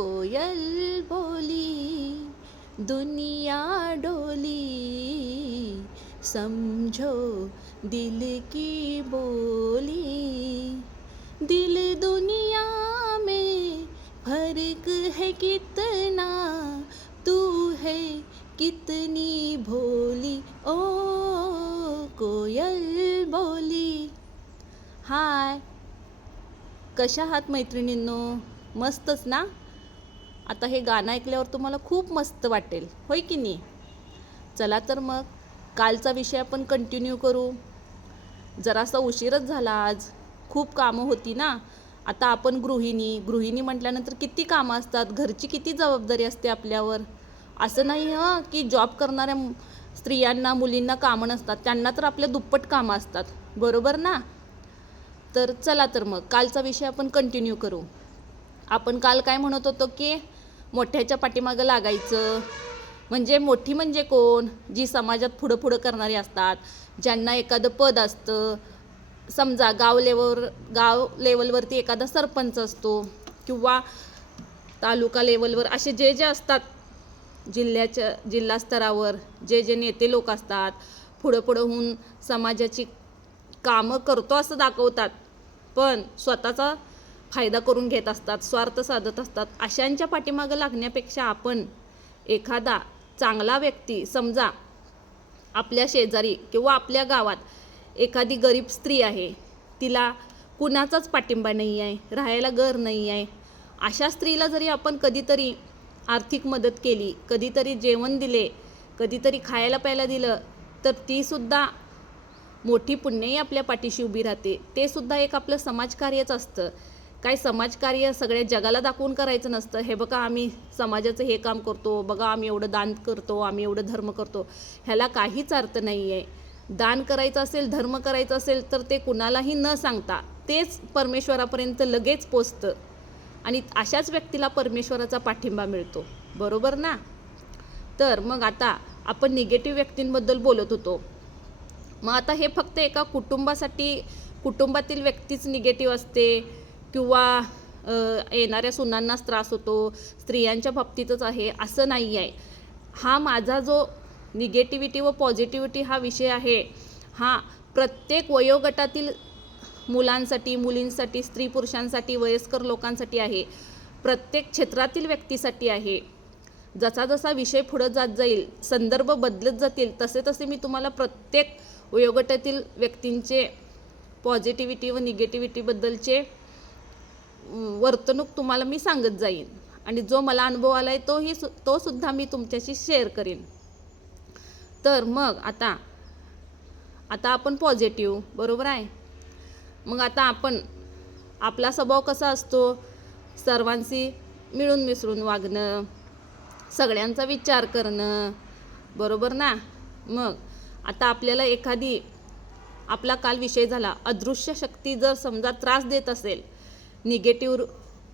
कोयल बोली दुनिया डोली। समझो दिल की बोली दिल दुनिया में फर्क है कितना तू है कितनी भोली। ओ कोयल बोली। हाय। कशा आहात मैत्रिणींनो? मस्तच ना? आता हे गाणं ऐकल्यावर तुम्हाला खूप मस्त वाटेल. होय की नाही? चला तर मग कालचा विषय आपण कंटिन्यू करू. जरासा उशीरच झाला आज. खूप कामं होती ना. आता आपण गृहिणी गृहिणी म्हटल्यानंतर किती कामं असतात? घरची किती जबाबदारी असते आपल्यावर? असं नाही हं की जॉब करणाऱ्या स्त्रियांना मुलींना कामं नसतात. त्यांना तर आपल्या दुप्पट कामं असतात. बरोबर ना? तर चला तर मग कालचा विषय आपण कंटिन्यू करू. आपण काल काय म्हणत होतो की? मोठ्याच्या पाठीमागं लागायचं. म्हणजे मोठी म्हणजे कोण? जी समाजात पुढं पुढं करणारी असतात. ज्यांना एखादं पद असतं. समजा गाव लेवलवर गाव लेवलवरती एखादा सरपंच असतो किंवा तालुका लेवलवर असे जे जे असतात जिल्ह्याच्या जिल्हा स्तरावर जे जे नेते लोक असतात पुढं पुढं होऊन समाजाची कामं करतो असं दाखवतात. पण स्वतःचा फायदा करून घेत असतात स्वार्थ साधत असतात. अशांच्या पाठीमागं लागण्यापेक्षा आपण एखादा चांगला व्यक्ती समजा आपल्या शेजारी किंवा आपल्या गावात एखादी गरीब स्त्री आहे तिला कुणाचाच पाठिंबा नाही आहे राहायला घर नाही आहे अशा स्त्रीला जरी आपण कधीतरी आर्थिक मदत केली कधीतरी जेवण दिले कधीतरी खायला प्यायला दिलं तर तीसुद्धा मोठी पुण्यही आपल्या पाठीशी उभी राहते. ते सुद्धा एक आपलं समाजकार्यच असतं. काय समाजकार्य सगळ्या जगाला दाखवून करायचं नसतं. हे बघा आम्ही समाजाचं हे काम करतो बघा आम्ही एवढं दान करतो आम्ही एवढं धर्म करतो. ह्याला काहीच अर्थ नाही आहे दान करायचं असेल धर्म करायचं असेल तर ते कुणालाही न सांगता तेच परमेश्वरापर्यंत लगेच पोचतं. आणि अशाच व्यक्तीला परमेश्वराचा पाठिंबा मिळतो. बरोबर ना? तर मग आता आपण निगेटिव्ह व्यक्तींबद्दल बोलत होतो. मग आता हे फक्त एका कुटुंबासाठी कुटुंबातील व्यक्तीच निगेटिव्ह असते. किंवा येणाऱ्या सुनांनाच त्रास होतो स्त्रियांच्या बाबतीतच आहे असं नाही आहे. हा माझा जो निगेटिव्हिटी व पॉझिटिव्हिटी हा विषय आहे हा प्रत्येक वयोगटातील मुलांसाठी मुलींसाठी स्त्री पुरुषांसाठी वयस्कर लोकांसाठी आहे. प्रत्येक क्षेत्रातील व्यक्तीसाठी आहे. जसा जसा विषय पुढं जात जाईल संदर्भ बदलत जातील तसे तसे मी तुम्हाला प्रत्येक वयोगटातील व्यक्तींचे पॉझिटिव्हिटी व निगेटिव्हिटीबद्दलचे वर्तणूक तुम्हाला मी सांगत जाईन. आणि जो मला अनुभव आला आहे तोही सु तो सुद्धा मी तुमच्याशी शेअर करीन. तर मग आता आता आपण पॉझिटिव्ह बरोबर आहे? मग आता आपण आपला स्वभाव कसा असतो? सर्वांशी मिळून मिसळून वागणं सगळ्यांचा विचार करणं बरोबर ना? मग आता आपल्याला एखादी आपला काल विषय झाला. अदृश्य शक्ती जर समजा त्रास देत असेल निगेटिव्ह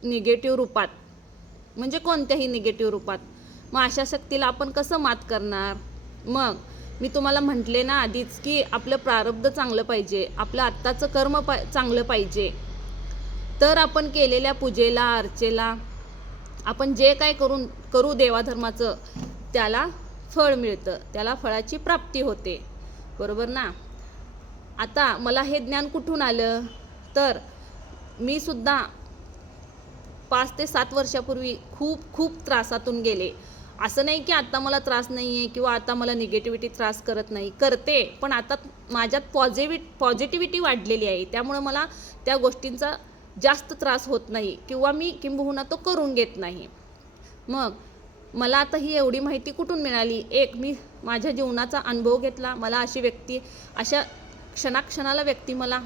निगेटिव्ह रूपात. म्हणजे कोणत्याही निगेटिव्ह रूपात. मग अशा शक्तीला आपण कसं मात करणार? मग मी तुम्हाला म्हटले ना आधीच की आपलं प्रारब्ध चांगलं पाहिजे आपलं आत्ताचं कर्म पा चांगलं पाहिजे. तर आपण केलेल्या पूजेला अर्चेला आपण जे काय करून करू देवाधर्माचं त्याला फळ मिळतं. त्याला फळाची प्राप्ती होते. बरोबर ना? आता मला हे ज्ञान कुठून आलं? तर मी सुद्धा पाच ते सात वर्षापूर्वी खूप खूप त्रासातून गेले. असं नाही की आता मला त्रास नाही आहे किंवा आता मला निगेटिव्हिटी त्रास करत नाही करते. पण आता माझ्यात पॉझिटिव्हि पॉझिटिव्हिटी वाढलेली आहे. त्यामुळं मला त्या गोष्टींचा जास्त त्रास होत नाही किंवा मी किंबहुना तो करून घेत नाही. मग मला आता ही एवढी माहिती कुठून मिळाली? एक मी माझ्या जीवनाचा अनुभव घेतला. मला अशी व्यक्ती अशा क्षणाक्षणाला व्यक्ती मला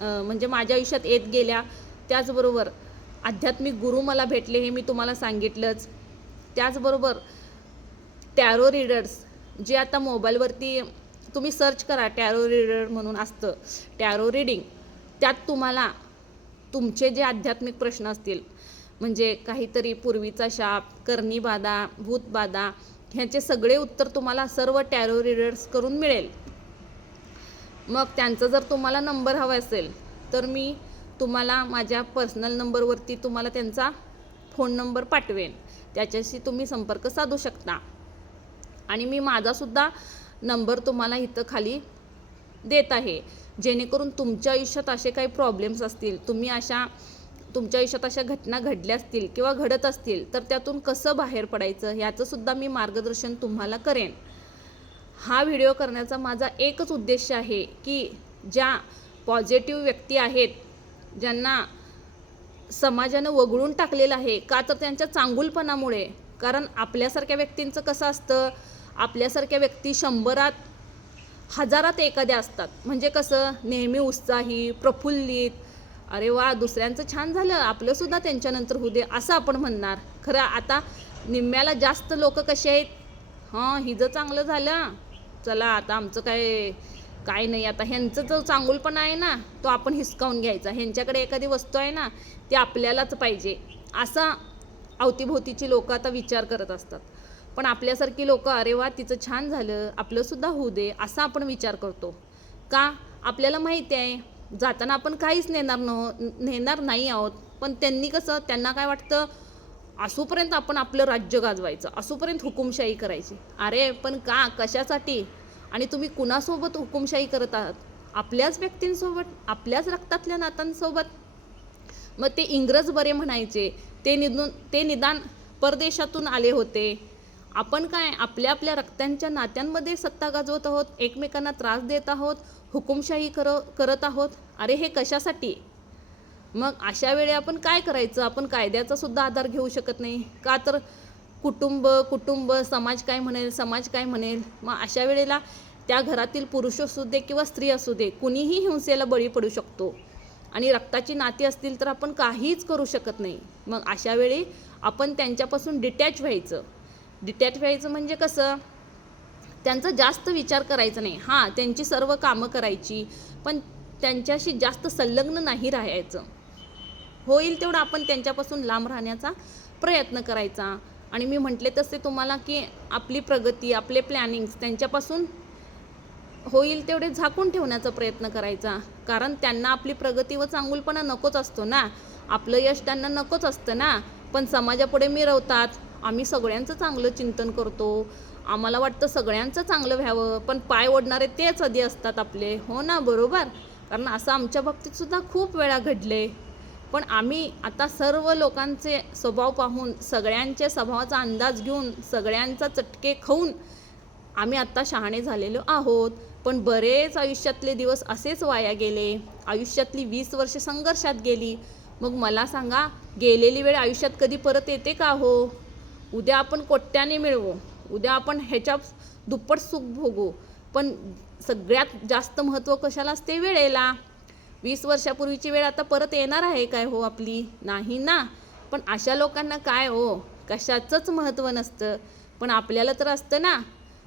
म्हणजे माझ्या आयुष्यात येत गेल्या त्याचबरोबर आध्यात्मिक गुरु मला भेटले हे मी तुम्हाला सांगितलंच. त्याचबरोबर टॅरो रीडर्स जे आता मोबाईलवरती तुम्ही सर्च करा टॅरो रीडर म्हणून असतं टॅरो रीडिंग त्यात तुम्हाला तुमचे जे आध्यात्मिक प्रश्न असतील म्हणजे काहीतरी पूर्वीचा शाप कर्णीबाधा भूतबाधा ह्याचे सगळे उत्तर तुम्हाला सर्व टॅरो रीडर्स करून मिळेल. मग त्यांचा जर तुम्हाला नंबर हवा असेल तर मी तुम्हाला माझ्या पर्सनल नंबरवरती तुम्हाला त्यांचा फोन नंबर पाठवेन. त्याच्याशी तुम्ही संपर्क साधू शकता. आणि मी माझासुद्धा नंबर तुम्हाला इथं खाली देत आहे. जेणेकरून तुमच्या आयुष्यात असे काही प्रॉब्लेम्स असतील तुम्ही अशा तुमच्या आयुष्यात अशा घटना घडल्या असतील किंवा घडत असतील तर त्यातून कसं बाहेर पडायचं याचंसुद्धा मी मार्गदर्शन तुम्हाला करेन. हा व्हिडिओ करण्याचा माझा एकच उद्देश आहे की ज्या पॉझिटिव्ह व्यक्ती आहेत ज्यांना समाजानं वगळून टाकलेलं आहे का तर त्यांच्या चांगुलपणामुळे. कारण आपल्यासारख्या व्यक्तींचं कसं असतं आपल्यासारख्या व्यक्ती शंभरात हजारात एखाद्या असतात. म्हणजे कसं नेहमी उत्साही प्रफुल्लित अरे वा दुसऱ्यांचं छान झालं आपलंसुद्धा त्यांच्यानंतर होऊ दे असं आपण म्हणणार. खरं आता निम्म्याला जास्त लोक कसे आहेत हां हिजं चांगलं झालं. चला आता आमचं काय काय नाही. आता ह्यांचं जो चांगुलपणा आहे ना तो आपण हिसकावून घ्यायचा. ह्यांच्याकडे एखादी वस्तू आहे ना ती आपल्यालाच पाहिजे. असा अवतीभोवतीची लोक आता विचार करत असतात. पण आपल्यासारखी लोक अरे वा तिचं छान झालं. आपलंसुद्धा होऊ दे असा आपण विचार करतो. का? आपल्याला माहिती आहे जाताना आपण काहीच नेणार न नेणार नाही आहोत. पण त्यांनी कसं त्यांना काय वाटतं? असोपर्यंत आपण आपलं राज्य गाजवायचं असोपर्यंत हुकुमशाही करायची. अरे पण का? कशासाठी? आणि तुम्ही कुणासोबत हुकुमशाही करत आहात? आपल्याच व्यक्तींसोबत? आपल्याच रक्तातल्या नात्यांसोबत मग ते इंग्रज बरे म्हणायचे. ते निधून ते निदान परदेशातून आले होते. आपण काय? आपल्या आपल्या रक्तांच्या नात्यांमध्ये सत्ता गाजवत आहोत? एकमेकांना त्रास देत आहोत? हुकुमशाही कर करत आहोत? अरे हे कशासाठी? मग अशा वेळी आपण काय करायचं? आपण कायद्याचा सुद्धा आधार घेऊ शकत नाही. का तर कुटुंब कुटुंब समाज काय म्हणेल समाज काय म्हणेल? मग अशा वेळेला त्या घरातील पुरुष असू दे किंवा स्त्री असू दे कुणीही हिंसेला बळी पडू शकतो. आणि रक्ताची नाती असतील तर आपण काहीच करू शकत नाही. मग अशा वेळी आपण त्यांच्यापासून डिटॅच व्हायचं. डिटॅच व्हायचं म्हणजे कसं? त्यांचा जास्त विचार करायचा नाही. हां त्यांची सर्व कामं करायची पण त्यांच्याशी जास्त संलग्न नाही राहायचं. होईल तेवढं आपण त्यांच्यापासून लांब राहण्याचा प्रयत्न करायचा. आणि मी म्हटले तसे तुम्हाला की आपली प्रगती आपले प्लॅनिंग्स त्यांच्यापासून होईल तेवढे झाकून ठेवण्याचा प्रयत्न करायचा. कारण त्यांना आपली प्रगती व चांगुलपणा नकोच असतो ना. आपलं यश त्यांना नकोच असतं ना. पण समाजापुढे मिरवतात. आम्ही सगळ्यांचं चांगलं चिंतन करतो. आम्हाला वाटतं सगळ्यांचं चांगलं व्हावं पण पाय ओढणारे तेच आधी असतात आपले. हो ना बरोबर? कारण असं आमच्या बाबतीतसुद्धा खूप वेळा घडले. पण आम्ही आता सर्व लोकांचे स्वभाव पाहून सगळ्यांच्या स्वभावाचा अंदाज घेऊन सगळ्यांचा चटके खाऊन आम्ही आत्ता शहाणे झालेलो आहोत. पण बरेच आयुष्यातले दिवस असेच वाया गेले. आयुष्यातली वीस वर्ष संघर्षात गेली. मग मला सांगा गेलेली वेळ आयुष्यात कधी परत येते का हो? उद्या आपण कोट्याने मिळवू. उद्या आपण ह्याच्या दुप्पट सुख भोगू. पण सगळ्यात जास्त महत्त्व कशाला असते वेळेला? वीस वर्षापूर्वीची वेळ आता परत येणार आहे काय हो आपली? नाही ना. पण अशा लोकांना काय हो? कशाचंच महत्त्व नसतं. पण आपल्याला तर असतं ना.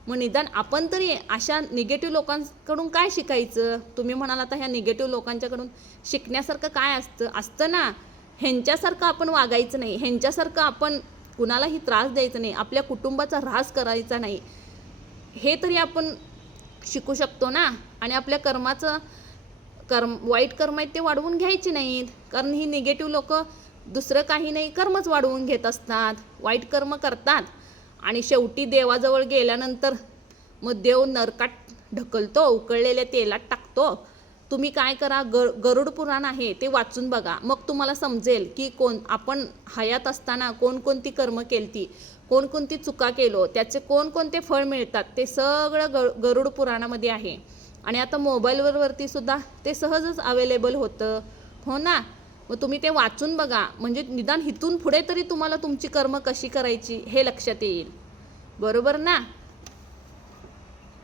मग निदान आपण तरी अशा निगेटिव्ह लोकांकडून काय शिकायचं? तुम्ही म्हणाल आता ह्या निगेटिव्ह लोकांच्याकडून शिकण्यासारखं काय असतं? असतं ना. ह्यांच्यासारखं आपण वागायचं नाही. ह्यांच्यासारखं आपण कुणालाही त्रास द्यायचा नाही. आपल्या कुटुंबाचा ऱ्हास करायचा नाही. हे तरी आपण शिकू शकतो ना. आणि आपल्या कर्माचं कर्म वाईट कर्म आहेत ते वाढवून घ्यायचे नाहीत. कारण ही निगेटिव्ह लोक दुसरं काही नाही कर्मच वाढवून घेत असतात. वाईट कर्म करतात. आणि शेवटी देवाजवळ गेल्यानंतर मग देव नरकात ढकलतो उकळलेल्या तेलात टाकतो. तुम्ही काय करा ग गरुड पुराण आहे ते वाचून बघा. मग तुम्हाला समजेल की कोण आपण हयात असताना कोणकोणती कर्म केलती कोणकोणती चुका केलो त्याचे कोणकोणते फळ मिळतात ते सगळं ग गरुड पुराणामध्ये आहे. आणि आता मोबाईलवरवरती सुद्धा ते सहजच अवेलेबल होतं. हो ना? मग तुम्ही ते वाचून बघा. म्हणजे निदान इथून पुढे तरी तुम्हाला तुमची कर्म कशी करायची हे लक्षात येईल. बरोबर ना?